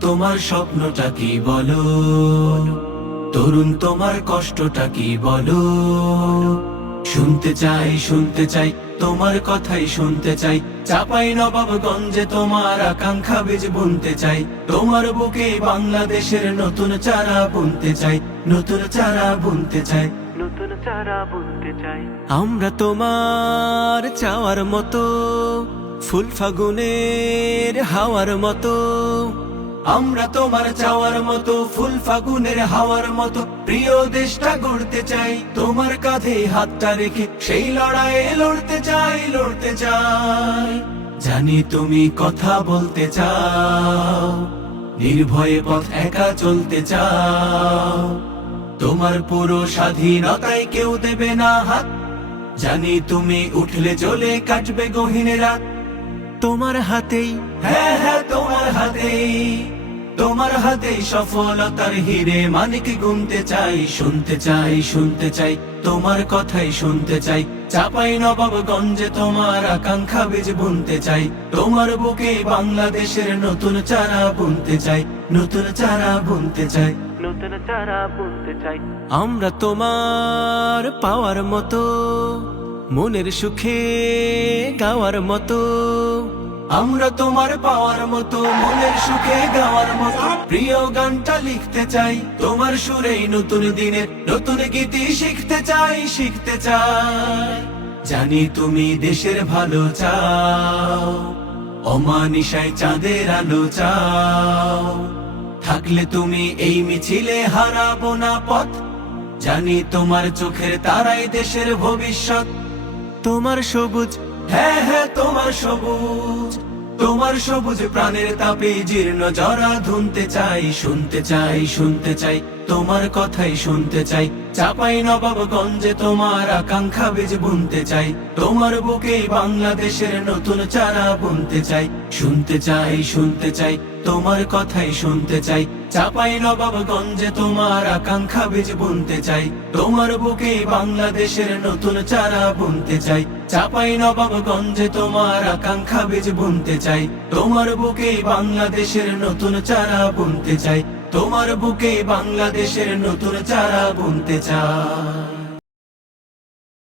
তোমার স্বপ্নটা কি বলো, তরুণ তোমার কষ্টটা কি বলো। শুনতে চাই তোমার কথাই শুনতে চাই। চাপাই নবাবগঞ্জে তোমার আকাঙ্ক্ষা বীজ বুনতে চাই। তোমার বুকে বাংলাদেশের নতুন চারা বুনতে চাই, নতুন চারা বুনতে চাই, নতুন চারা বুনতে চাই। আমরা তোমার চাওয়ার মতো, ফুল ফাগুনের হাওয়ার মতো। আমরা তোমার চাওয়ার মতো, ফুল ফাগুনের হাওয়ার মতো। প্রিয় দেশটা গড়তে চাই, তোমার কাঁধে হাতটা রেখে সেই লড়াইয়ে লড়তে চাই, লড়তে চাই। জানি তুমি কথা বলতে চাও, নির্ভয়ে পথ একা চলতে চাও। তোমার পুরো স্বাধীনতায় কেউ দেবে না হাত। জানি তুমি উঠলে চলে কাটবে গহীন রাত। তোমার হাতেই, হ্যাঁ হ্যাঁ তোমার হাতেই, তোমার হাতেই সফলতার হিরে মানিক গুনতে চাই। শুনতে চাই তোমার কথাই শুনতে চাই। চাপাই নবাবগঞ্জে তোমার আকাঙ্ক্ষা বীজ বুনতে চাই। তোমার বুকে বাংলাদেশের নতুন চারা বুনতে চাই, নতুন চারা বুনতে চাই, নতুন চারা বুনতে চাই। আমরা তোমার পাওয়ার মতো, মনের সুখে গাওয়ার মতো। আমরা তোমার পাওয়ার মতো, মনের সুখে গাওয়ার মতো। প্রিয় গানটা লিখতে চাই, তোমার সুরেই নতুন দিনের নতুন গীতি শিখতে চাই, শিখতে চাই। জানি তুমি দেশের ভালো চাও, অমানিসায় চাঁদের আলো চাও। থাকলে তুমি এই মিছিলে হারাবো না পথ। জানি তোমার চোখের তারাই দেশের ভবিষ্যৎ। তোমার সবুজ, হ্যাঁ হ্যাঁ তোমার সবুজ, তোমার সবুজ প্রাণের তাপে জীর্ণ জরা ধুনতে চাই। শুনতে চাই তোমার কথাই শুনতে চাই। চাপাই নবাবগঞ্জে তোমার আকাঙ্ক্ষা বীজ বুনতে চাই। তোমার বুকে বাংলাদেশের নতুন চারা বুনতে চাই। শুনতে চাই তোমার কথাই শুনতে চাই। চাপাই নবাবগঞ্জে তোমার আকাঙ্ক্ষা বীজ বুনতে চাই। তোমার বুকে বাংলাদেশের নতুন চারা বুনতে চাই। চাপাই নবাবগঞ্জে তোমার আকাঙ্ক্ষা বীজ বুনতে চাই। তোমার বুকে বাংলাদেশের নতুন চারা বুনতে চাই। তোমার বুকে বাংলাদেশের নতুন চারা বুনতে চাই।